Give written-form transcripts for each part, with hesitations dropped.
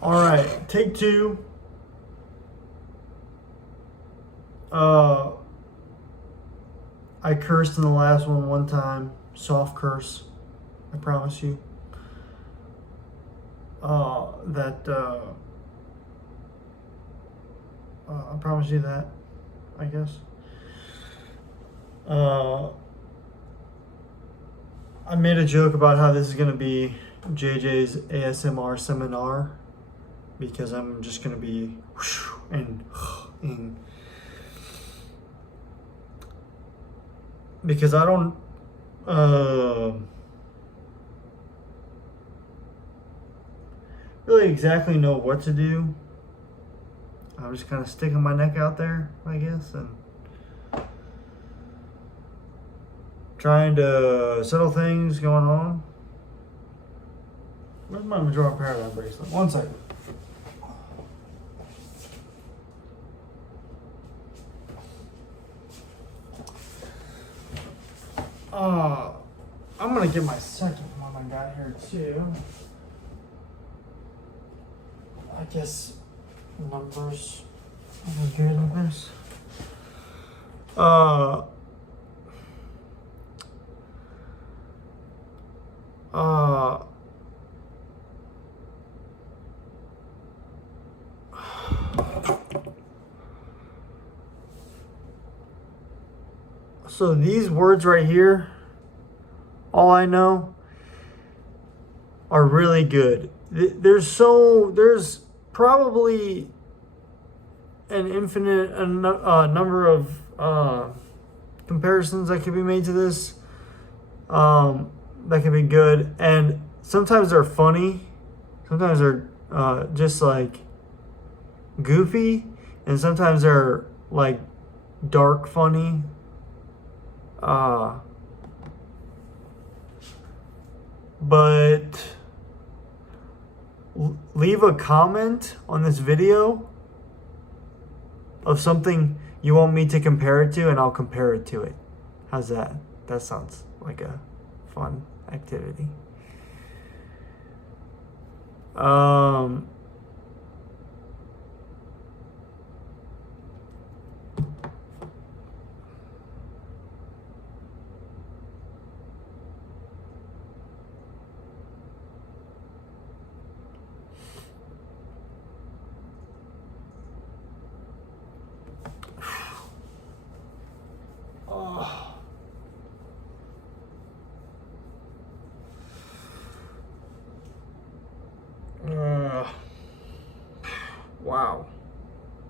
All right, take two. I cursed in the last one time. Soft curse. I promise you. I promise you that. I guess. I made a joke about how this is gonna be JJ's ASMR seminar because I'm just gonna be and because I don't really exactly know what to do. I'm just kind of sticking my neck out there, I guess, and trying to settle things going on. Where's my Majorem paradigm bracelet? One second. I'm gonna get my second one I got here too. I guess numbers. I'm good at this. So these words right here, all I know, are really good. There's probably an infinite number of comparisons that could be made to this. That can be good, and sometimes they're funny, sometimes they're just like goofy, and sometimes they're like dark funny. But leave a comment on this video of something you want me to compare it to, and I'll compare it to it. How's that? That sounds like a fun activity.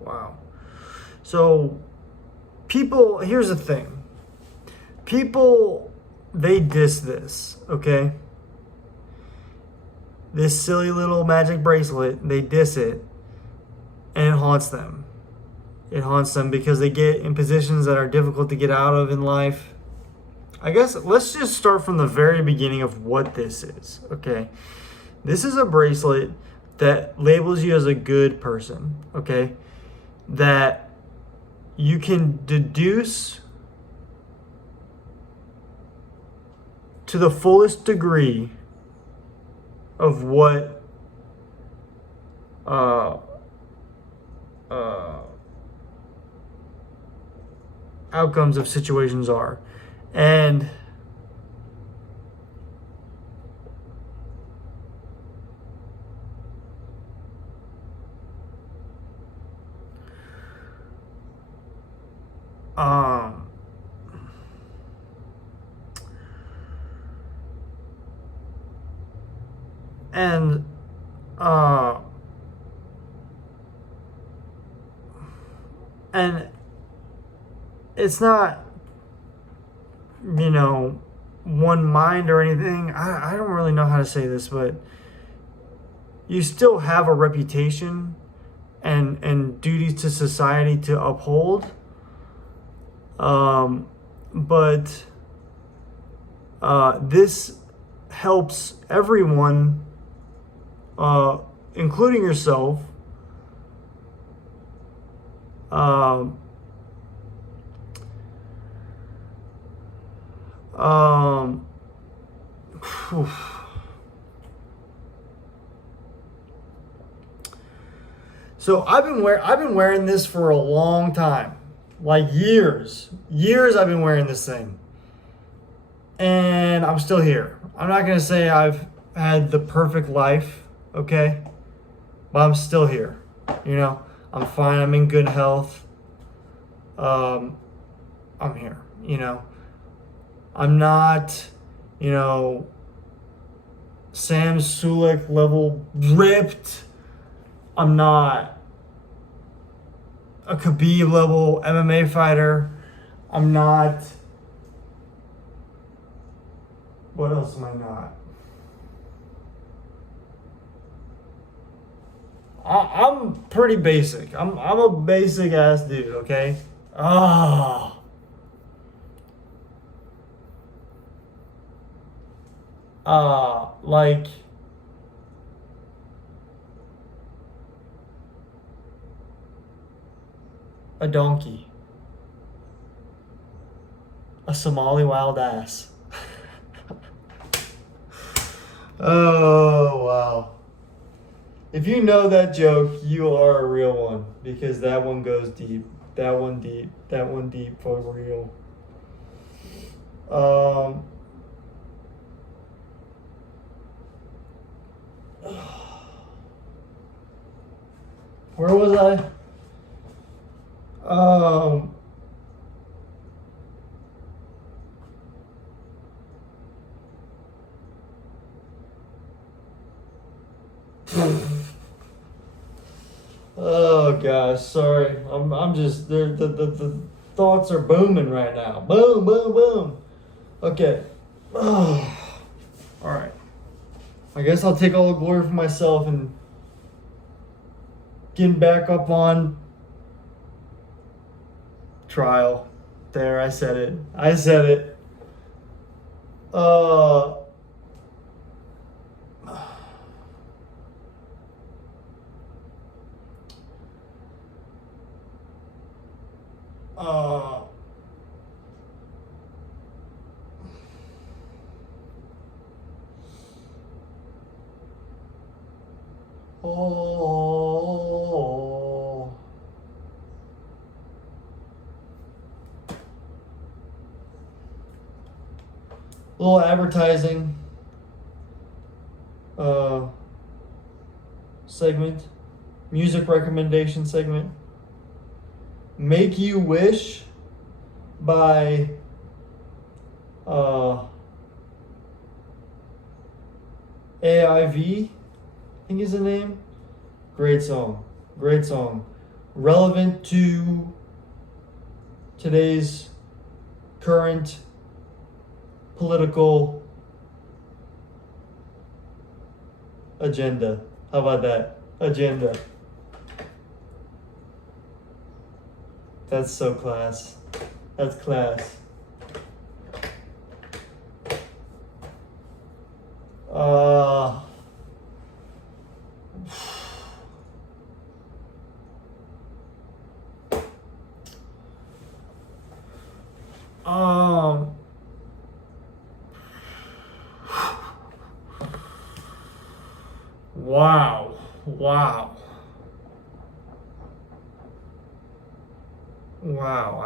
Wow. So, people, here's the thing. People, they diss this, okay? This silly little magic bracelet, they diss it, and it haunts them. It haunts them because they get in positions that are difficult to get out of in life. I guess let's just start from the very beginning of what this is, okay? This is a bracelet that labels you as a good person, okay? That you can deduce to the fullest degree of what outcomes of situations are. And and and it's not, you know, one mind or anything. I don't really know how to say this, but you still have a reputation and duties to society to uphold. But this helps everyone, including yourself, So I've been wearing this for a long time, like years. I've been wearing this thing, and I'm still here. I'm not gonna say I've had the perfect life, okay, but I'm still here. You know, I'm fine. I'm in good health. I'm here. You know, I'm not, you know, Sam Sulek level ripped. I'm not a Khabib level MMA fighter. I'm not. What else am I not? I'm pretty basic. I'm a basic ass dude. Okay. Ah. Like a donkey, a Somali wild ass. Oh, wow. If you know that joke, you are a real one because that one goes deep. That one deep. That one deep for real. Where was I? Um, oh gosh, sorry. I'm just the thoughts are booming right now. Boom, boom, boom. Okay. Oh, all right. I guess I'll take all the glory for myself and getting back up on trial. There, I said it. I said it. Uh uh oh. Little advertising segment, music recommendation segment. Make You Wish by AIV, I think is the name. Great song. Great song. Relevant to today's current political agenda. How about that? Agenda. That's so class. That's class. Uh, um, wow. Wow. Wow.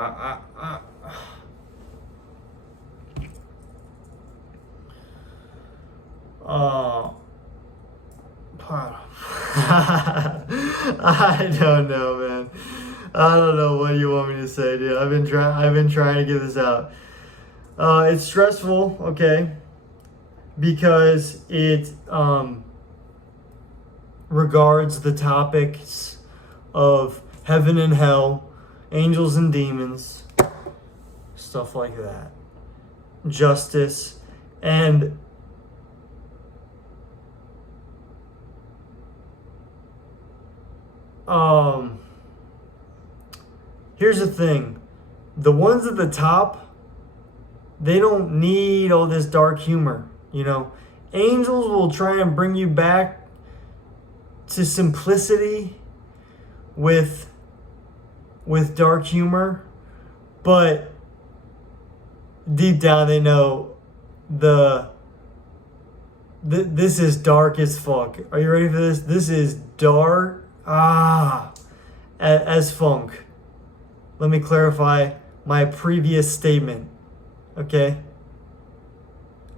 I don't know, man. I don't know what you want me to say, dude. I've been trying to get this out. It's stressful, okay, because it regards the topics of heaven and hell, angels and demons, stuff like that, justice, and here's the thing. The ones at the top, they don't need all this dark humor, you know. Angels will try and bring you back to simplicity with dark humor, but deep down they know this is dark as fuck. Are you ready for this? This is dark. as funk. Let me clarify my previous statement. Okay?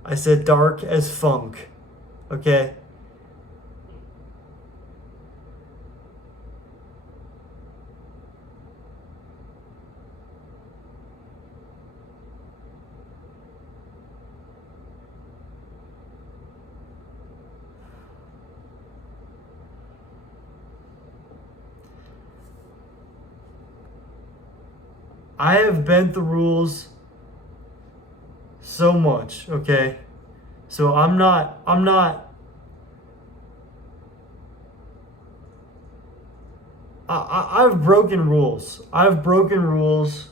I said dark as funk. Okay? I have bent the rules so much, okay? So I've broken rules. I've broken rules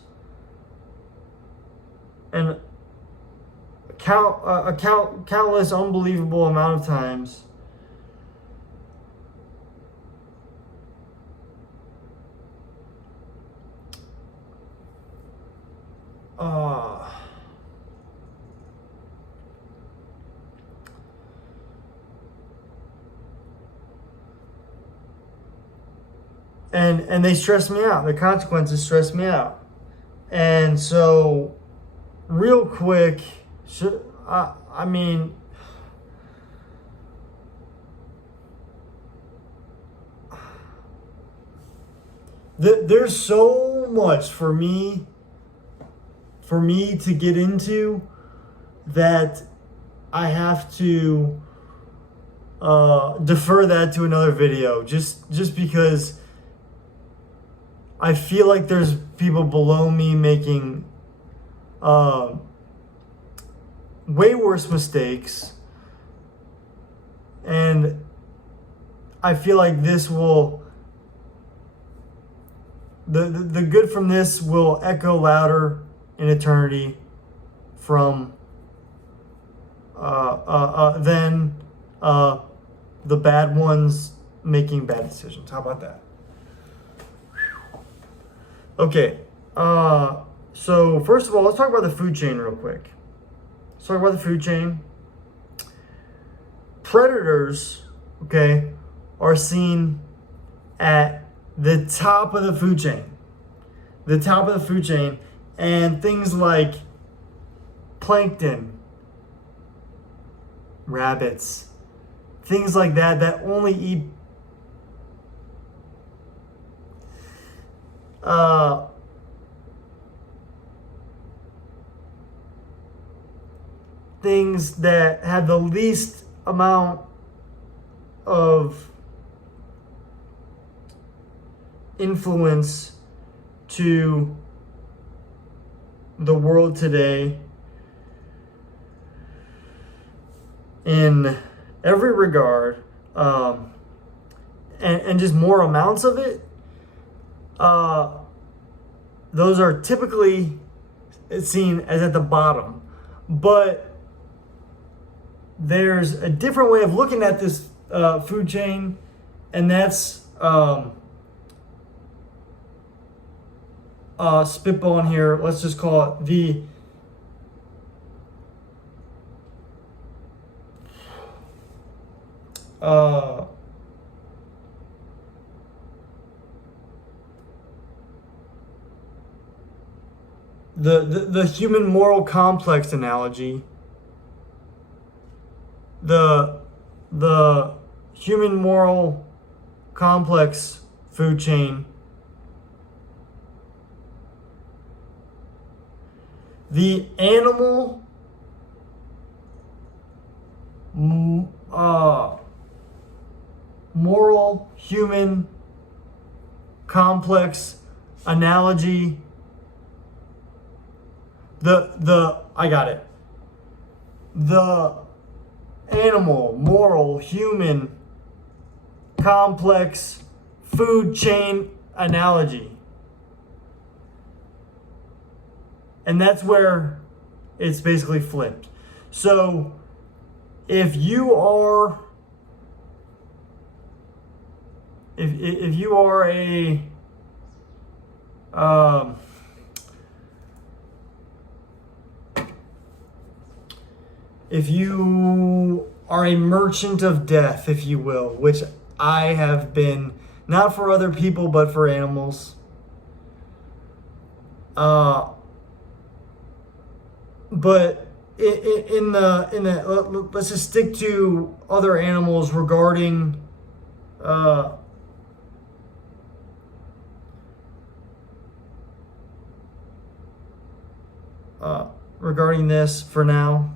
and countless unbelievable amount of times. Uh, and they stress me out. The consequences stress me out. And so, real quick, I mean, there's so much for me to get into that I have to defer that to another video, just because I feel like there's people below me making way worse mistakes, and I feel like this will the good from this will echo louder in eternity from than the bad ones making bad decisions. How about that? Okay, so first of all, let's talk about the food chain real quick. Let's talk about the food chain. Predators, okay, are seen at the top of the food chain. The top of the food chain, and things like plankton, rabbits, things like that only eat things that have the least amount of influence to the world today in every regard, and just more amounts of it. Those are typically seen as at the bottom, but there's a different way of looking at this food chain, and that's spitballing here. Let's just call it the human moral complex analogy. The human moral complex food chain. The animal moral human complex analogy. I got it. The animal moral human complex food chain analogy. And that's where it's basically flipped. So if you are if you are a if you are a merchant of death, if you will, which I have been not for other people, but for animals. But let's just stick to other animals regarding regarding this for now.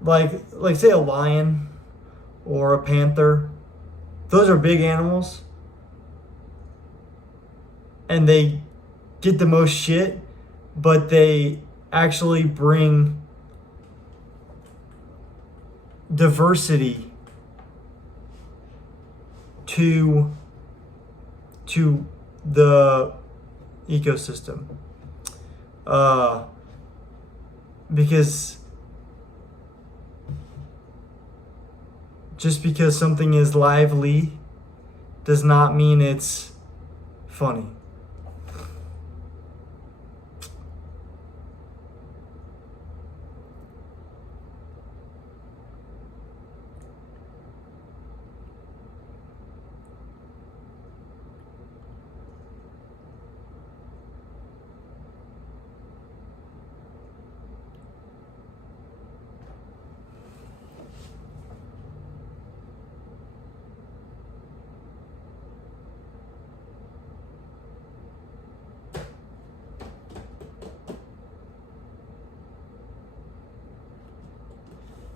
Like say a lion or a panther. Those are big animals. And they get the most shit, but they actually bring diversity to the ecosystem. Because just because something is lively does not mean it's funny.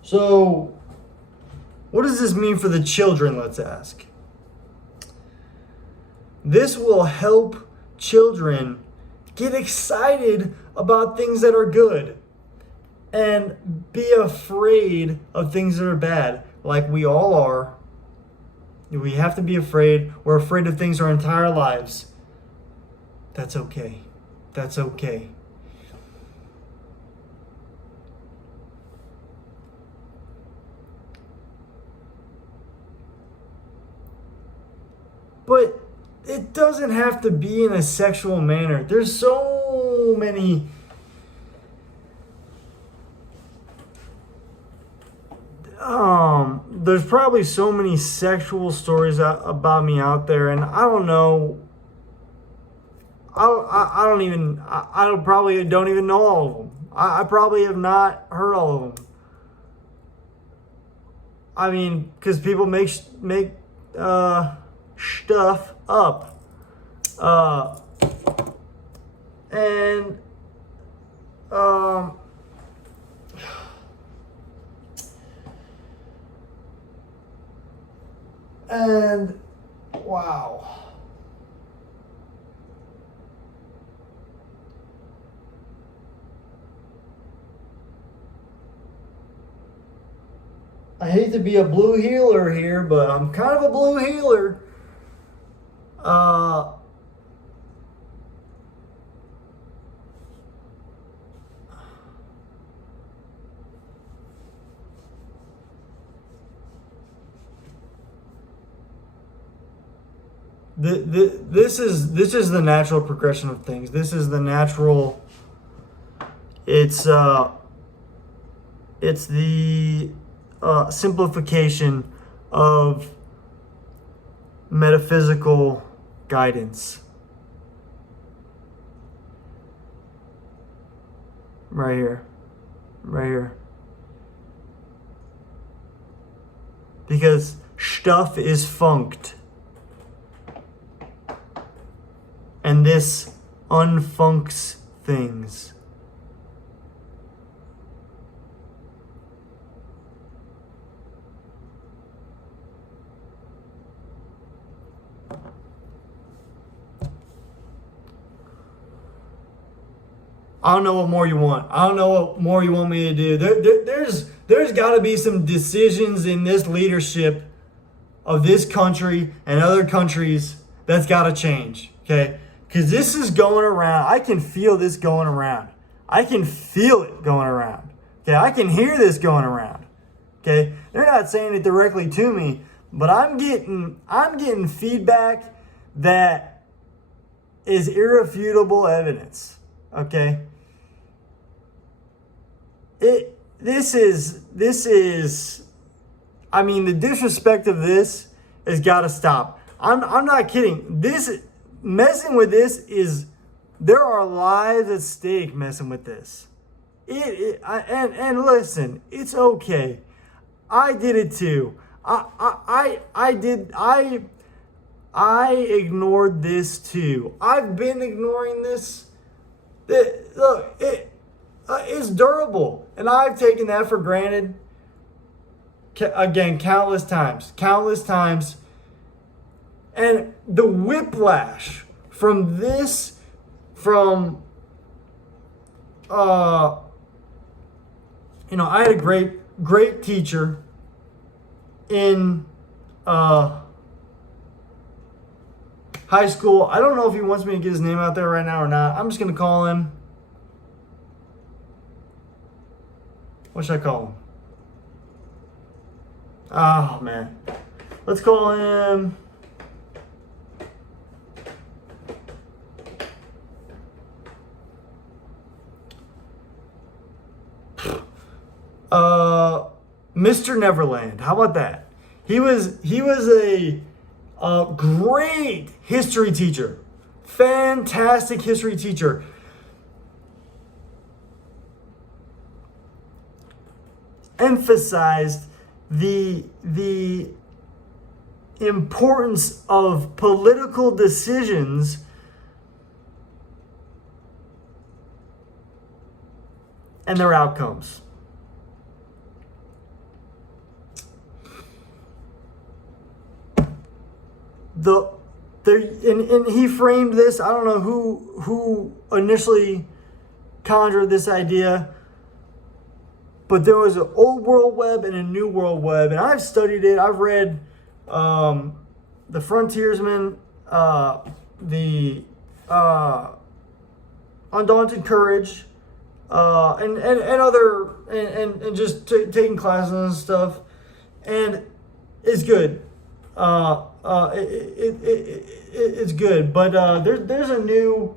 So, what does this mean for the children, let's ask? This will help children get excited about things that are good and be afraid of things that are bad, like we all are. We have to be afraid. We're afraid of things our entire lives. That's okay. That's okay. But it doesn't have to be in a sexual manner. There's so many there's probably so many sexual stories about me out there, and I don't know. I probably don't even know all of them. I probably have not heard all of them. I mean, because people make stuff up, and wow. I hate to be a blue healer here, but I'm kind of a blue healer. This is the natural progression of things. This is the natural. It's the simplification of metaphysical guidance. Right here. Right here. Because stuff is funked. And this unfunks things. I don't know what more you want. I don't know what more you want me to do. There's got to be some decisions in this leadership of this country and other countries that's got to change. Okay? Because this is going around. I can feel this going around. I can feel it going around. Okay, I can hear this going around. Okay, they're not saying it directly to me, but I'm getting feedback that is irrefutable evidence. Okay, this is. I mean, the disrespect of this has got to stop. I'm not kidding. Messing with this is, there are lives at stake messing with this. And listen, it's okay. I did it too. I ignored this too. I've been ignoring this. Look, it's durable, and I've taken that for granted. Again, countless times. And the whiplash from this, I had a great teacher in high school. I don't know if he wants me to get his name out there right now or not. I'm just going to call him. What should I call him? Oh, man. Let's call him... Mr. Neverland. How about that? He was a great history teacher. Fantastic history teacher. Emphasized the importance of political decisions and their outcomes. And he framed this. I don't know who initially conjured this idea, but there was an old world web and a new world web, and I've studied it. I've read the Frontiersman, the Undaunted Courage, and other and just taking classes and stuff, and it's good. It's good, but there's a new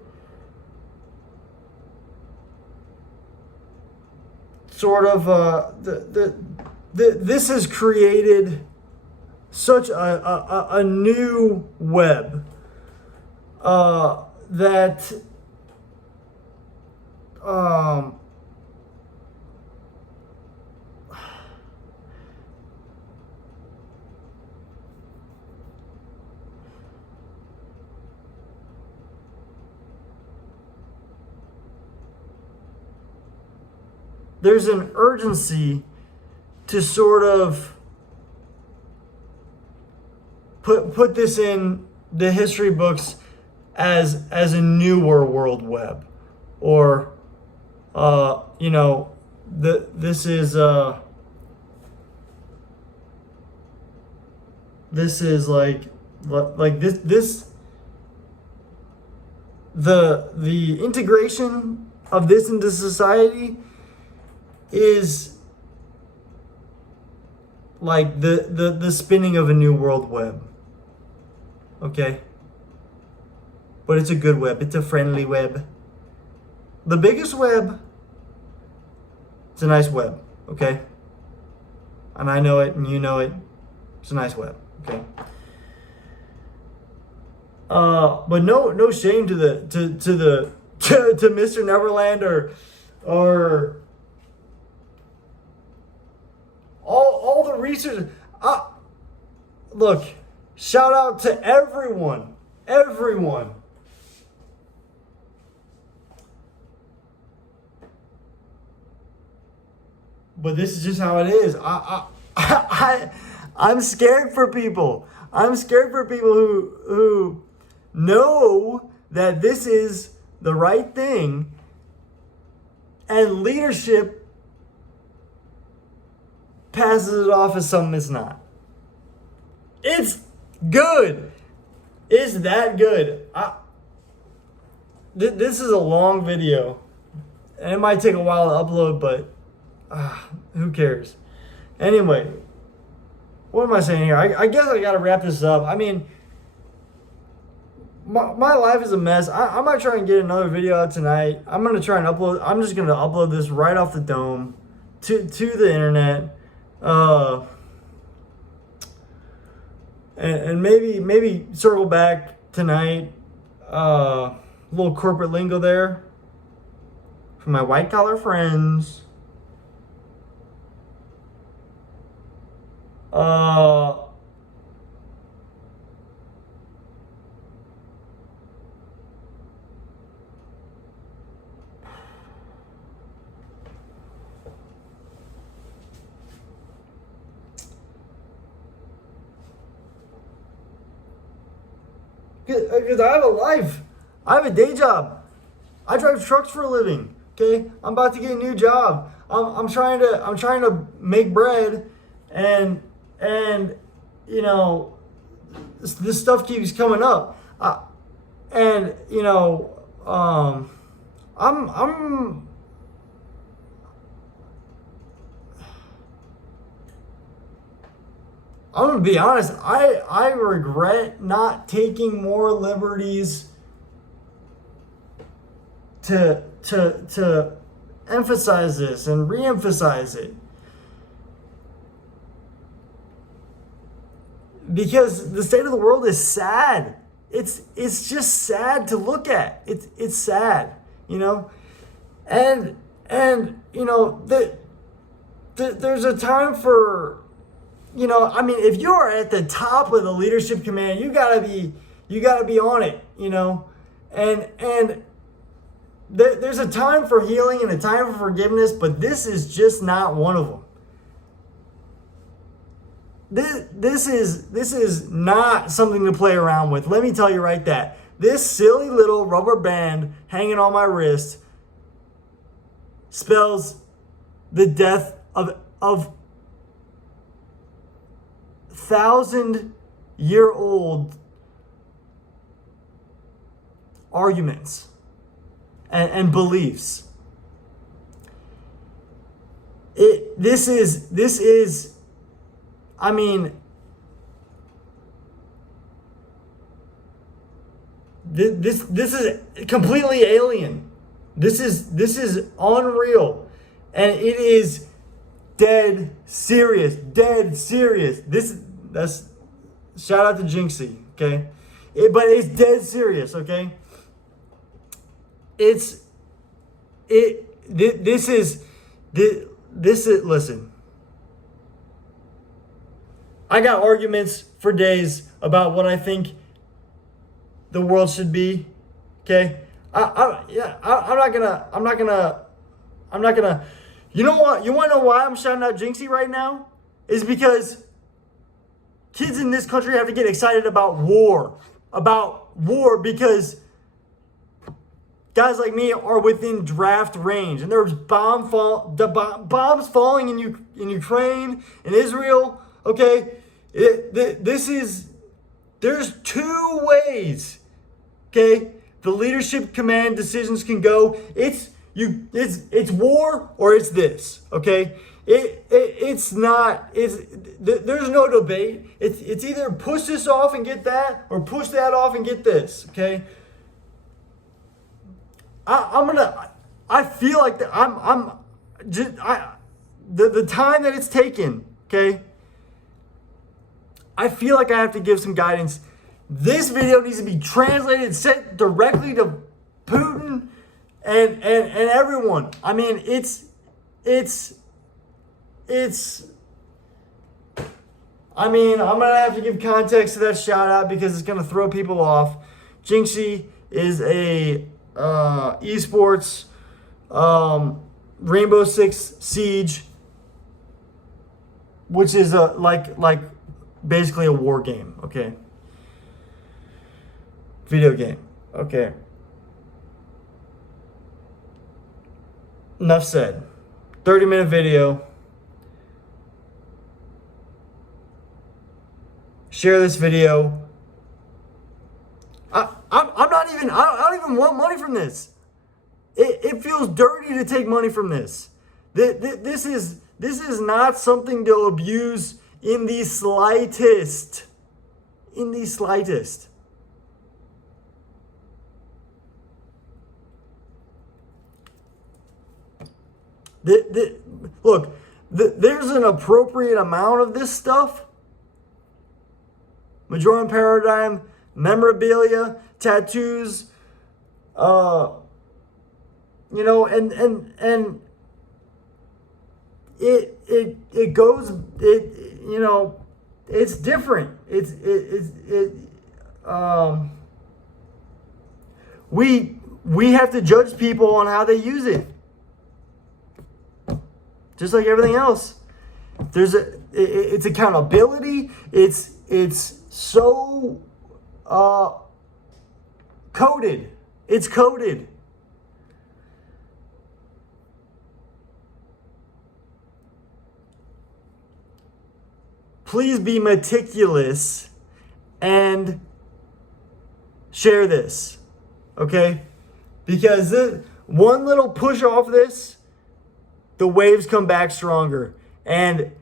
sort of this has created such a new web that there's an urgency to sort of put this in the history books as a newer world web, or this is like this the integration of this into society is like the spinning of a new world web. Okay? But it's a good web. It's a friendly web. The biggest web, it's a nice web. Okay? And I know it and you know it. It's a nice web. Okay? But no shame to Mr. Neverland or all the research. Look, shout out to everyone. But this is just how it is. I'm scared for people. I'm scared for people who know that this is the right thing, and leadership passes it off as something it's not. It's good. It's that good. This is a long video, and it might take a while to upload, but Who cares? Anyway, what am I saying here? I guess I got to wrap this up. I mean, my life is a mess. I might try and get another video out tonight. I'm going to try and upload. I'm just going to upload this right off the dome to the internet. And maybe circle back tonight. A little corporate lingo there for my white collar friends. Because I have a life. I have a day job. I drive trucks for a living. Okay, I'm about to get a new job. I'm trying to make bread, and you know, this stuff keeps coming up. And you know, I'm gonna be honest. I regret not taking more liberties to emphasize this and re-emphasize it, because the state of the world is sad. It's just sad to look at. It's sad, you know, and you know there's a time for, you know, I mean, if you are at the top of the leadership command, you gotta be on it, you know, and there's a time for healing and a time for forgiveness, but this is just not one of them. This is not something to play around with. Let me tell you right that. This silly little rubber band hanging on my wrist spells the death of 1,000-year-old arguments and beliefs. This is I mean, this is completely alien. This is unreal, and it is dead serious. That's shout out to Jinxie, okay? But it's dead serious, okay? This is listen. I got arguments for days about what I think the world should be. Okay, I'm not gonna. You know what? You want to know why I'm shouting out Jinxie right now? Is because kids in this country have to get excited about war, because guys like me are within draft range, and there's bombs falling in Ukraine, in Israel. Okay, there's two ways. Okay, the leadership command decisions can go. It's war or it's this. Okay, there's no debate. It's either push this off and get that, or push that off and get this. Okay, I feel like the time that it's taken. Okay. I feel like I have to give some guidance. This video needs to be translated, sent directly to Putin and everyone. I mean, it's. I mean, I'm gonna have to give context to that shout out because it's gonna throw people off. Jinxie is a esports Rainbow Six Siege, which is like basically a war game, okay? Video game, okay. Enough said. 30-minute video. Share this video. I don't even want money from this. It feels dirty to take money from this. This is not something to abuse in the slightest. In the slightest. Look, there's an appropriate amount of this stuff. Majorem paradigm, memorabilia, tattoos, and it goes, it's different. We have to judge people on how they use it. Just like everything else. It's accountability. It's so coded. It's coded. Please be meticulous and share this, okay? Because one little push off this, the waves come back stronger. And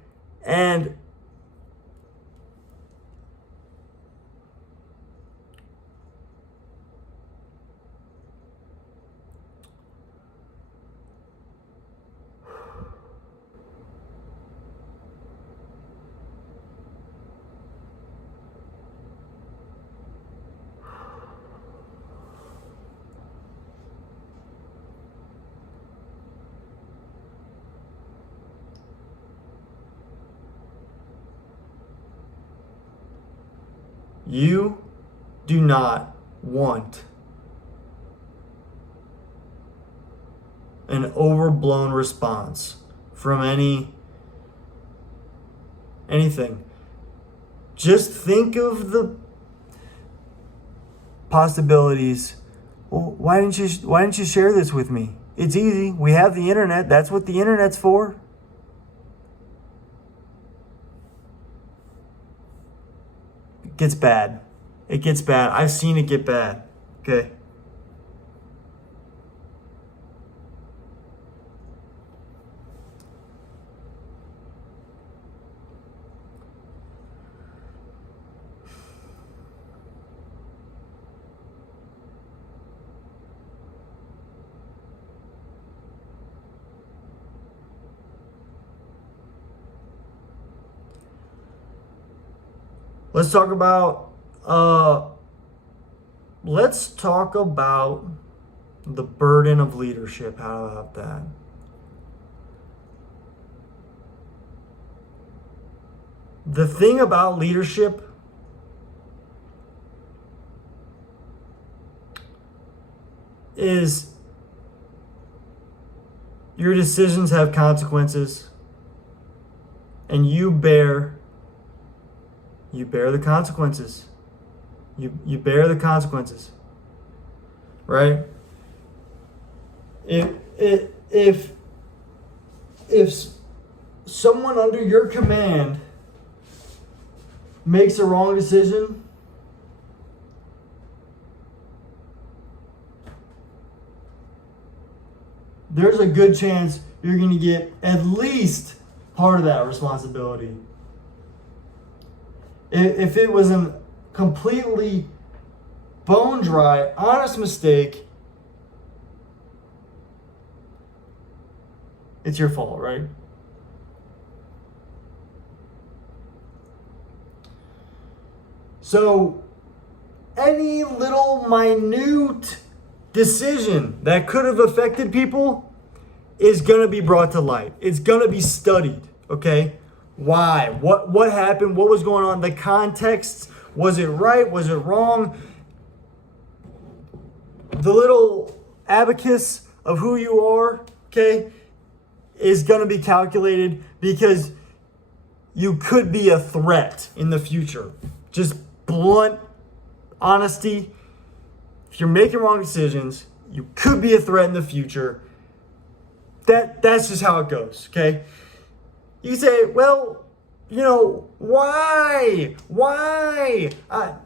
you do not want an overblown response from anything. Just think of the possibilities. Well, why didn't you share this with me? It's easy. We have the internet. That's what the internet's for. It gets bad. It gets bad. I've seen it get bad. Okay. Let's talk about the burden of leadership. How about that? The thing about leadership is your decisions have consequences, and you bear the consequences. You bear the consequences, right? If someone under your command makes a wrong decision, there's a good chance you're going to get at least part of that responsibility. If it was a completely bone dry, honest mistake, it's your fault, right? So, any little minute decision that could have affected people is going to be brought to light. It's going to be studied, okay? Why? What happened? What was going on? The context. Was it right? Was it wrong? The little abacus of who you are, okay, is going to be calculated because you could be a threat in the future. Just blunt honesty. If you're making wrong decisions, you could be a threat in the future. That's just how it goes, okay? You say, well, why?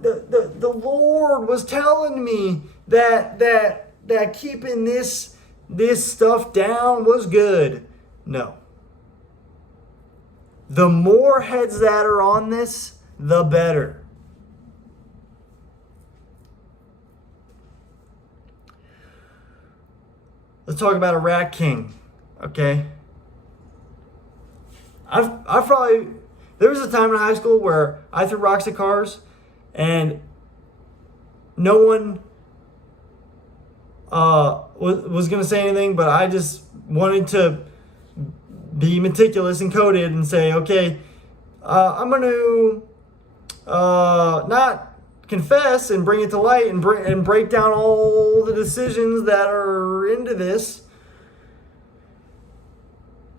The Lord was telling me that keeping this stuff down was good. No. The more heads that are on this, the better. Let's talk about a rat king, okay? I've probably, there was a time in high school where I threw rocks at cars and no one was going to say anything, but I just wanted to be meticulous and coded and say, okay, I'm going to not confess and bring it to light and break down all the decisions that are into this.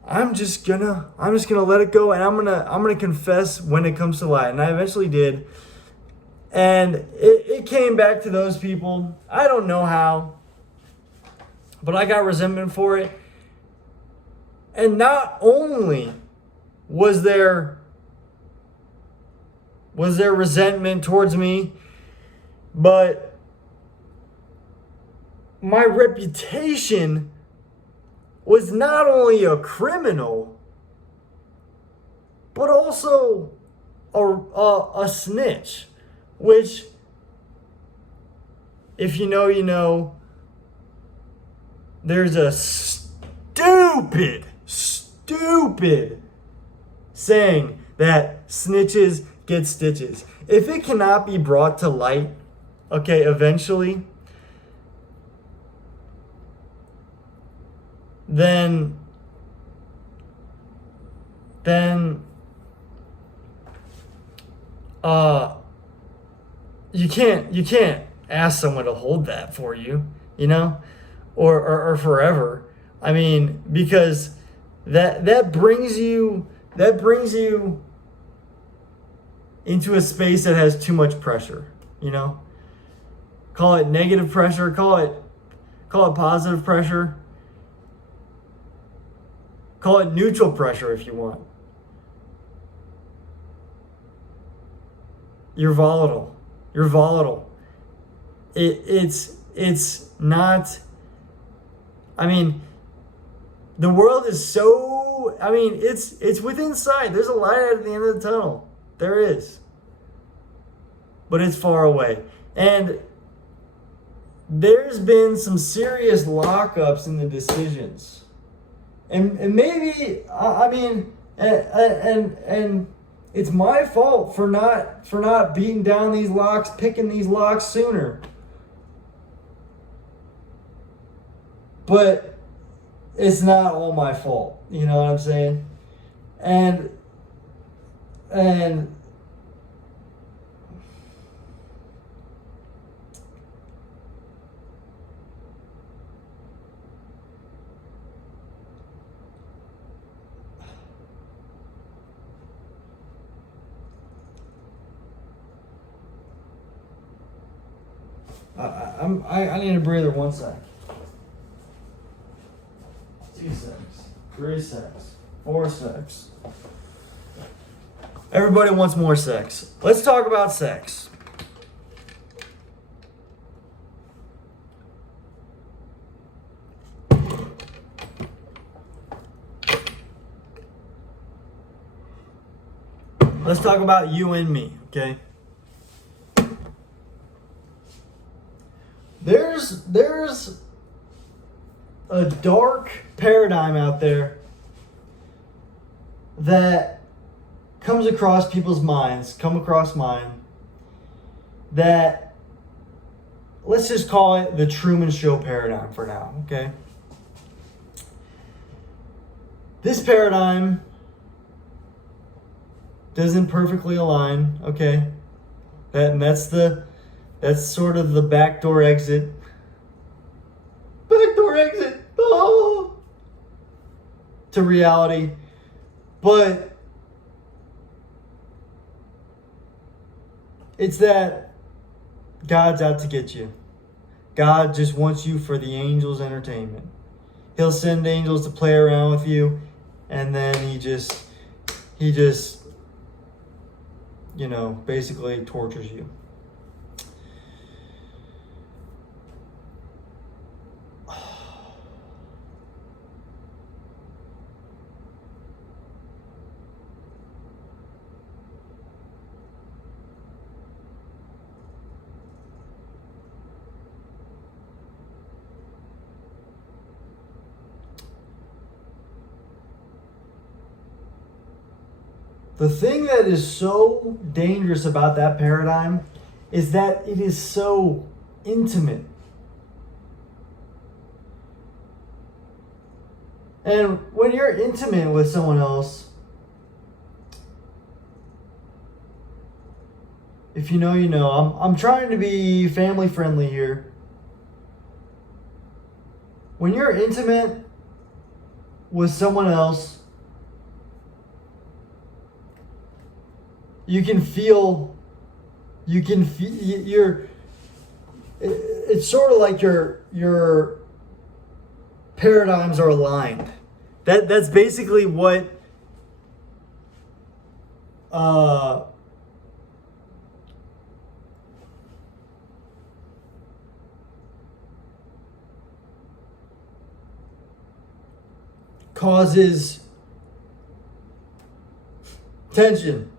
I'm just gonna let it go, and I'm gonna confess when it comes to light. And I eventually did. And it came back to those people. I don't know how, but I got resentment for it. And not only was there resentment towards me, but my reputation was not only a criminal, but also a snitch. Which, if you know, you know, there's a stupid saying that snitches get stitches. If it cannot be brought to light, okay, eventually, then you can't ask someone to hold that for you, you know, or forever. I mean, because that brings you into a space that has too much pressure, you know. Call it negative pressure, call it positive pressure. Call it neutral pressure if you want. You're volatile. It's not, I mean, the world is so, I mean, it's within sight. There's a light at the end of the tunnel. There is. But it's far away. And there's been some serious lockups in the decisions. And maybe, I mean, and it's my fault for not beating down these locks, picking these locks sooner. But it's not all my fault, you know what I'm saying? And I need a breather. 1 sec. 2 secs. 3 secs. 4 secs. Everybody wants more sex. Let's talk about sex. Let's talk about you and me, okay? There's a dark paradigm out there that comes across people's minds, come across mine, that, let's just call it the Truman Show paradigm for now, okay? This paradigm doesn't perfectly align, okay? That's sort of the backdoor exit. Backdoor exit! Oh! To reality. But it's that God's out to get you. God just wants you for the angels' entertainment. He'll send angels to play around with you, and then he just you know, basically tortures you. The thing that is so dangerous about that paradigm is that it is so intimate. And when you're intimate with someone else, if you know, you know. I'm trying to be family friendly here. When you're intimate with someone else, you can feel it's sort of like your paradigms are aligned. That's basically what causes tension.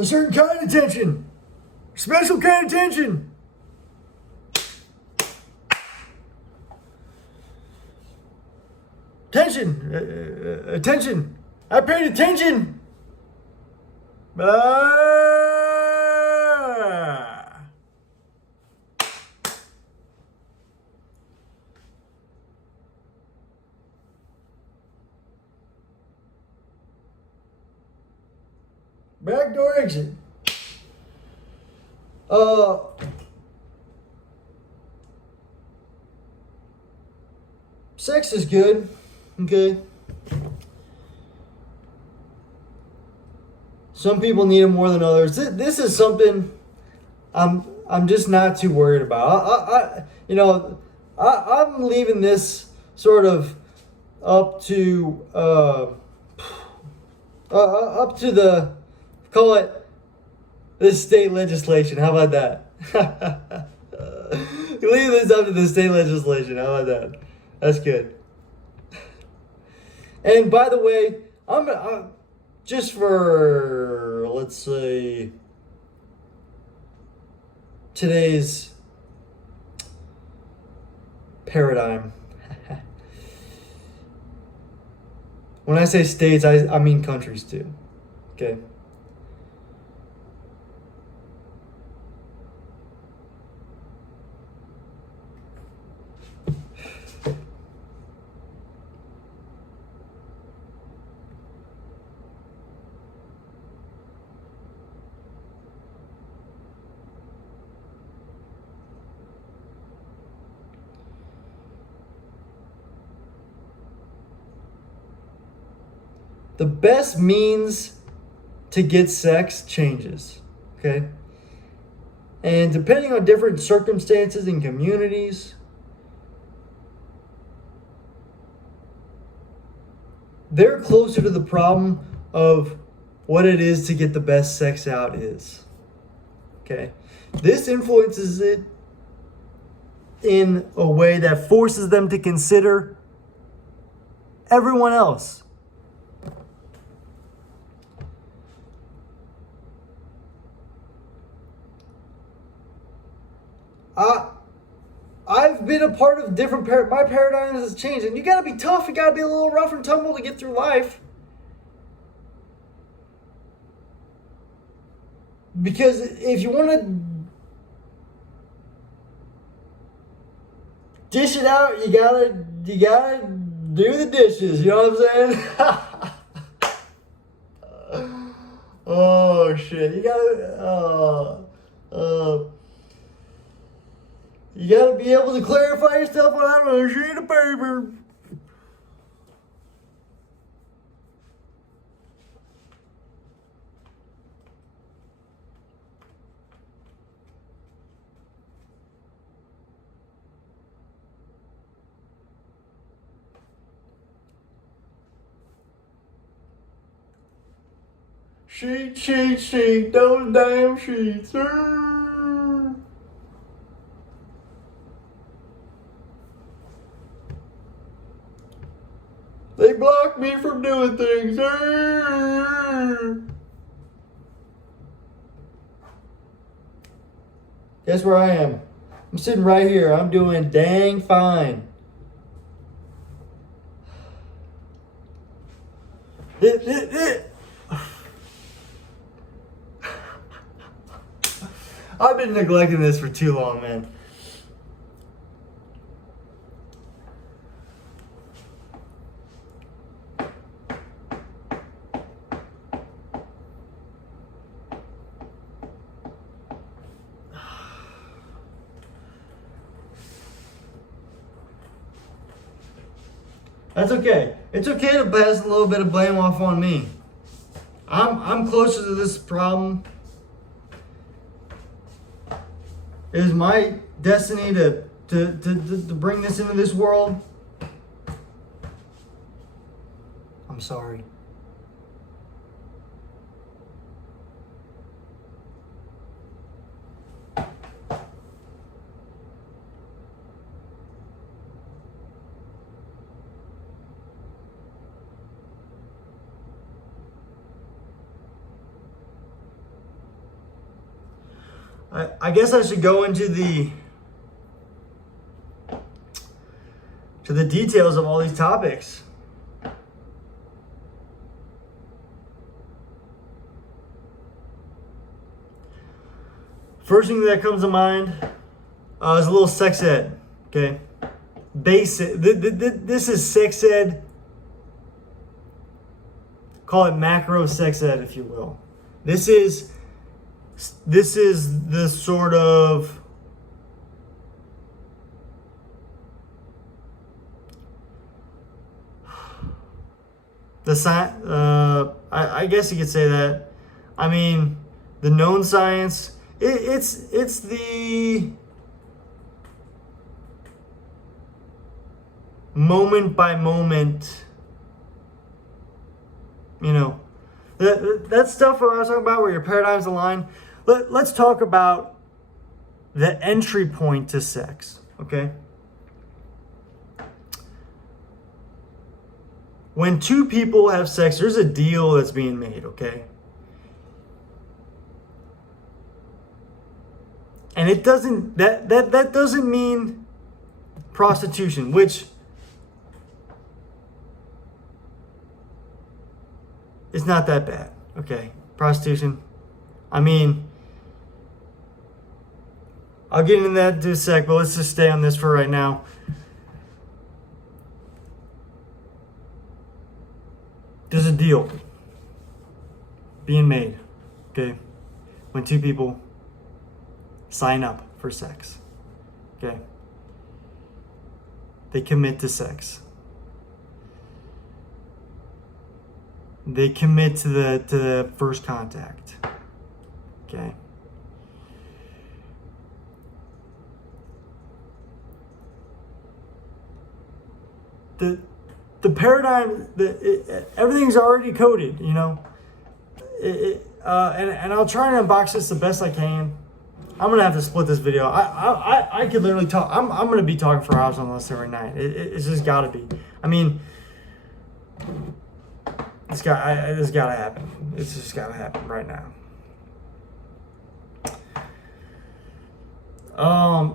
A certain kind of tension. Special kind of tension. Attention. I paid attention. Backdoor exit. Sex is good. Okay. Some people need it more than others. This is something I'm just not too worried about. I'm leaving this sort of up to the, call it, this state legislation. How about that? Leave this up to the state legislation. How about that? That's good. And by the way, I'm just for, let's say, today's paradigm. When I say states, I mean countries too. Okay. The best means to get sex changes, okay? And depending on different circumstances and communities, they're closer to the problem of what it is to get the best sex out is, okay? This influences it in a way that forces them to consider everyone else. I've been a part of different my paradigm has changed, and you gotta be tough. You gotta be a little rough and tumble to get through life. Because if you want to dish it out, you gotta do the dishes. You know what I'm saying? Oh shit! You gotta. You gotta be able to clarify yourself on a sheet of paper. Sheet, those damn sheets. They block me from doing things. Guess where I am? I'm sitting right here. I'm doing dang fine. I've been neglecting this for too long, man. That's okay. It's okay to pass a little bit of blame off on me. I'm closer to this problem. It is my destiny to bring this into this world. I'm sorry. I guess I should go into the details of all these topics. First thing that comes to mind is a little sex ed. Okay, basic. This is sex ed. Call it macro sex ed, if you will. This is the sort of the science. I guess you could say that. I mean, the known science. It's the moment by moment. You know, that stuff what I was talking about, where your paradigms align. Let's talk about the entry point to sex, okay? When two people have sex, there's a deal that's being made, okay? And it doesn't that doesn't mean prostitution, which is not that bad, okay? Prostitution. I mean, I'll get into that in a sec, but let's just stay on this for right now. There's a deal being made, okay? When two people sign up for sex, okay? They commit to sex. They commit to the first contact, okay? The paradigm, everything's already coded, you know. And I'll try and unbox this the best I can. I'm gonna have to split this video. I could literally talk. I'm gonna be talking for hours on this every night. It's just gotta be. I mean, it's gotta happen. It's just gotta happen right now.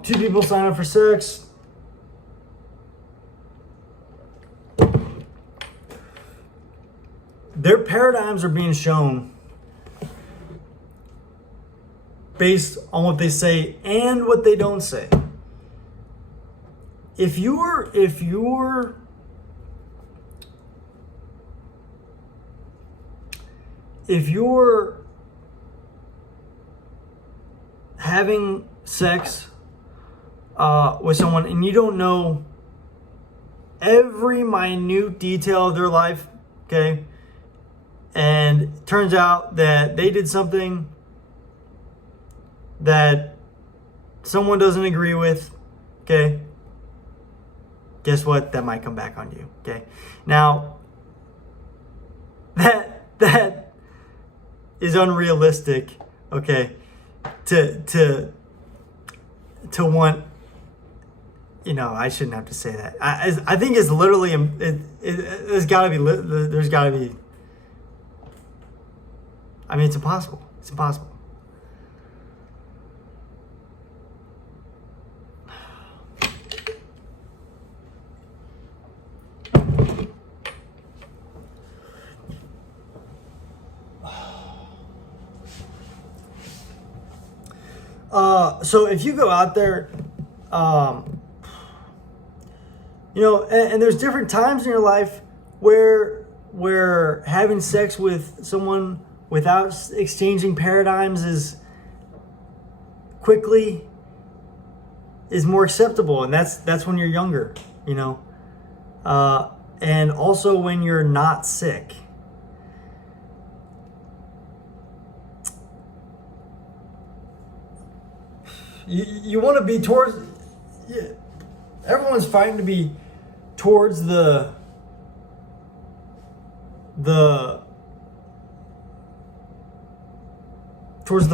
Two people sign up for sex. Their paradigms are being shown based on what they say and what they don't say. If you're having sex with someone and you don't know every minute detail of their life, okay? And it turns out that they did something that someone doesn't agree with, okay? Guess what? That might come back on you, okay? Now, that is unrealistic, okay? To want, you know, I shouldn't have to say that. I think it's literally there's got to be. I mean, it's impossible. It's impossible. So if you go out there, um, and there's different times in your life where having sex with someone without exchanging paradigms is more acceptable, and that's when you're younger, and also when you're not sick. You want to be towards. Yeah, everyone's fighting to be towards the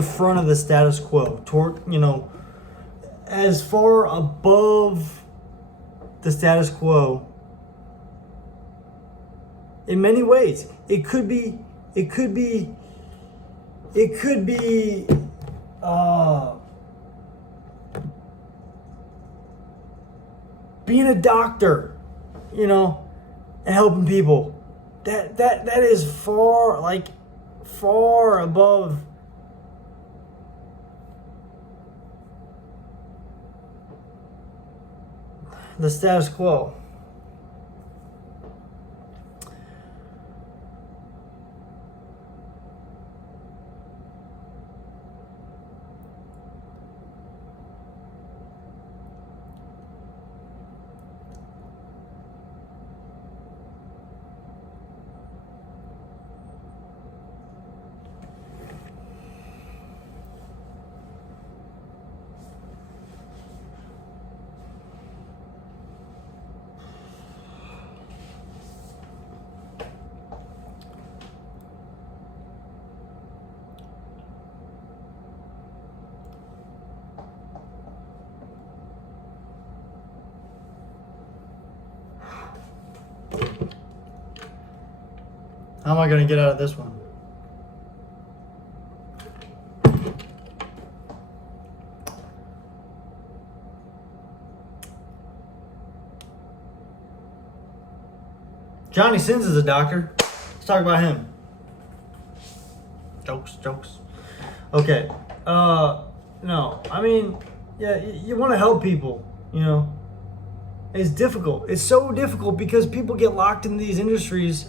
front of the status quo, as far above the status quo. In many ways, it could be being a doctor, and helping people. That is far above the status quo. How am I going to get out of this one? Johnny Sins is a doctor. Let's talk about him. Jokes. Okay. No, I mean, yeah, you want to help people, It's difficult. It's so difficult because people get locked in these industries,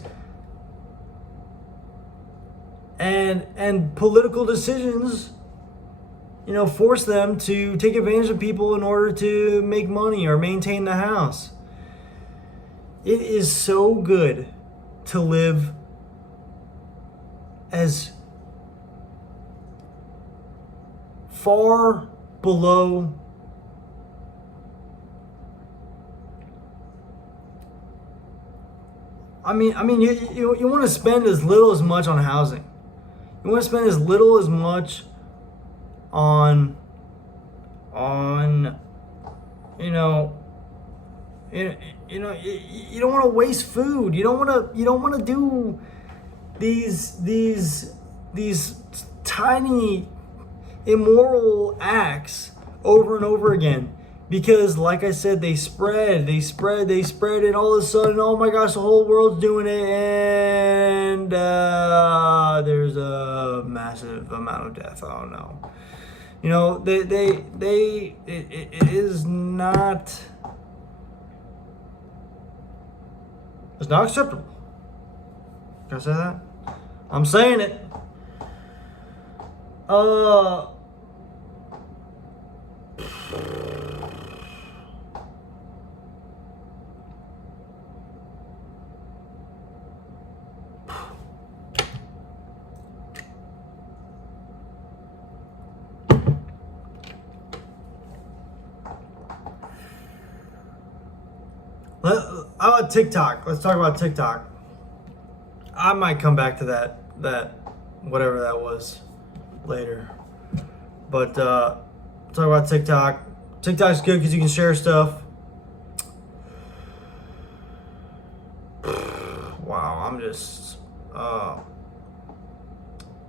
and political decisions, force them to take advantage of people in order to make money or maintain the house. It is so good to live as far below you want to spend as little as much on housing. You want to spend as little as much on you don't want to waste food. You don't want to do these tiny immoral acts over and over again, because like I said, they spread, and all of a sudden, oh my gosh, the whole world's doing it, and there's a massive amount of death. Oh no. It is not. It's not acceptable. Can I say that? I'm saying it. How about TikTok? Let's talk about TikTok. I might come back to that whatever that was later. But talk about TikTok. TikTok's good because you can share stuff. Wow, I'm just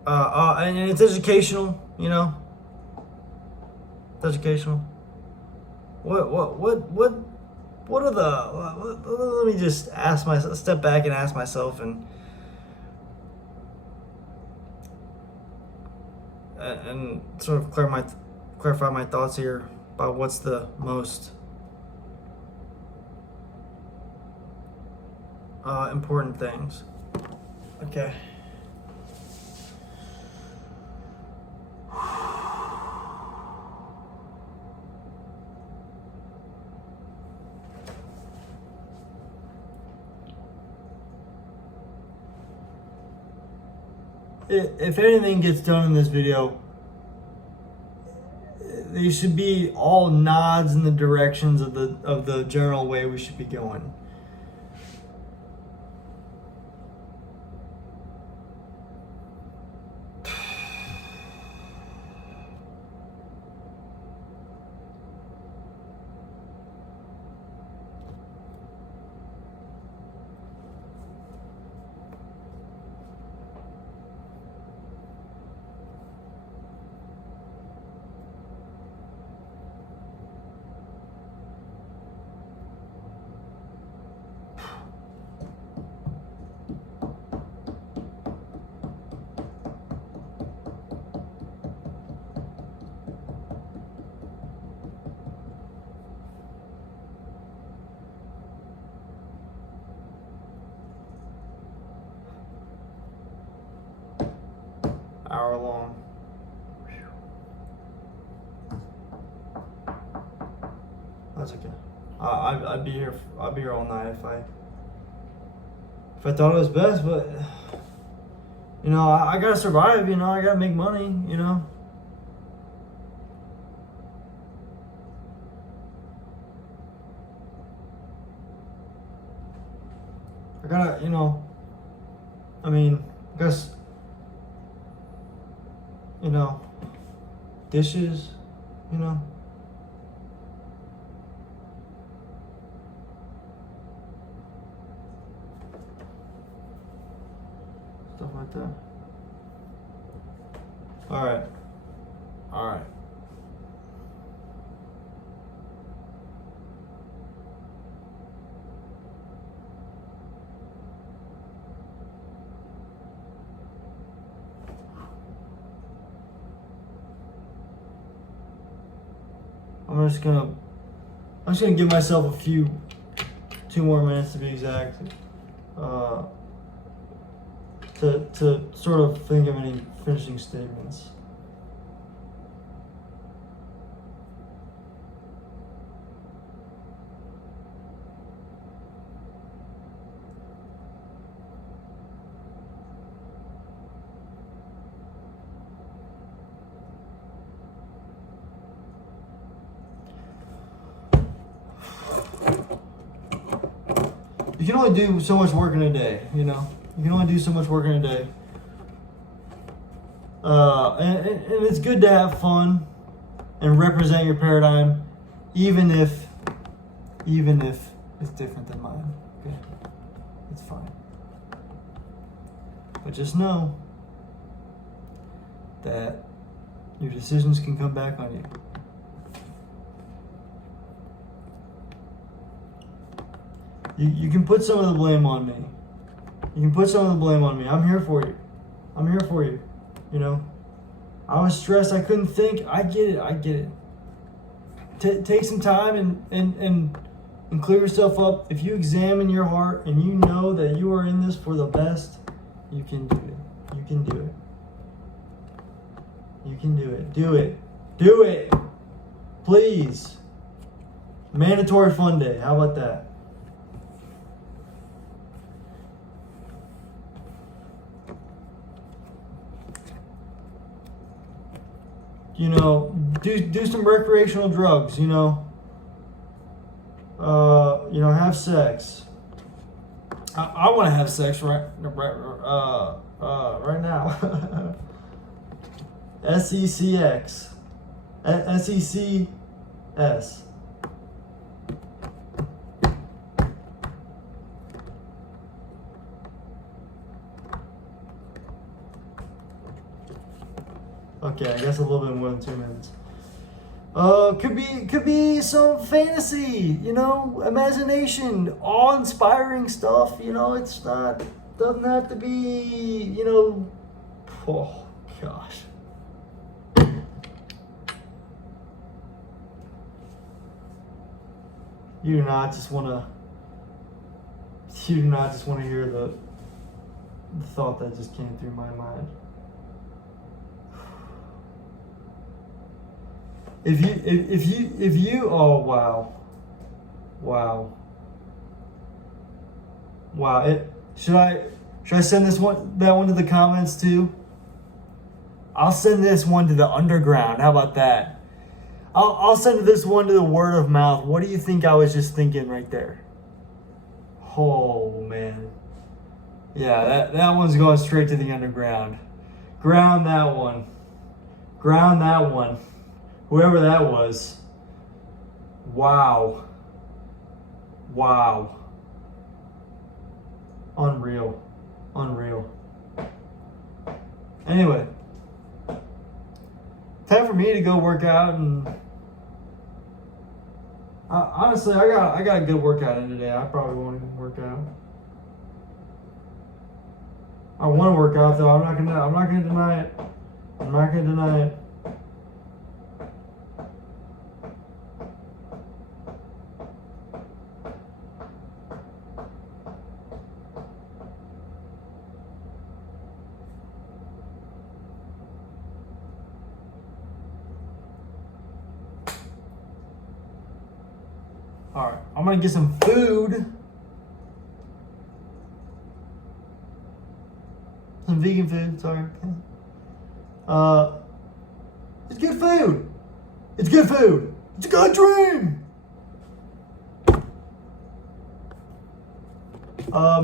and it's educational, It's educational. What are let me just step back and ask myself and sort of clear clarify my thoughts here about what's the most important things. Okay. If anything gets done in this video, they should be all nods in the directions of the general way we should be going. Hour long. That's okay. I'd be here. I'd be here all night if I thought it was best. But you know, I gotta survive. You know, I gotta make money. You know. I gotta. You know. I mean, I guess. You know, dishes, you know. Stuff like that. All right. All right. I'm just gonna give myself 2 more minutes to be exact, to sort of think of any finishing statements. You can only do so much work in a day, you know? You can only do so much work in a day. And it's good to have fun and represent your paradigm, even if it's different than mine. Okay? It's fine. But just know that your decisions can come back on you. You can put some of the blame on me. You can put some of the blame on me. I'm here for you. I'm here for you. You know, I was stressed. I couldn't think. I get it. Take some time and clear yourself up. If you examine your heart and you know that you are in this for the best, you can do it. You can do it. You can do it. Do it. Do it. Please. Mandatory fun day. How about that? You know, do some recreational drugs, you know. You know, have sex. I want to have sex right now. SECX. SECS. Okay, I guess a little bit more than 2 minutes. Could be some fantasy, you know, imagination, awe-inspiring stuff. You know, doesn't have to be, you know. Oh gosh. You do not just want to. You do not just want to hear the thought that just came through my mind. If you oh wow. Should I send that one to the comments too? I'll send this one to the underground. How about that? I'll send this one to the word of mouth. What do you think I was just thinking right there? Oh man. Yeah, that one's going straight to the underground. Ground that one. Ground that one. Whoever that was. Wow. Wow. Unreal. Unreal. Anyway. Time for me to go work out, and honestly, I got a good workout in today. I probably won't even work out. I want to work out though. I'm not gonna deny it. I'm not gonna deny it. All right, I'm gonna get some food. Some vegan food, sorry. It's good food. It's good food. It's a good dream.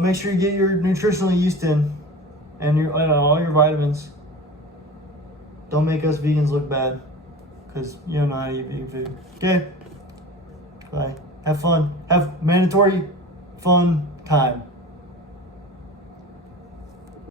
Make sure you get your nutritional yeast in and all your vitamins. Don't make us vegans look bad, because you don't know how to eat vegan food. Okay? Bye. Have fun. Have mandatory fun time.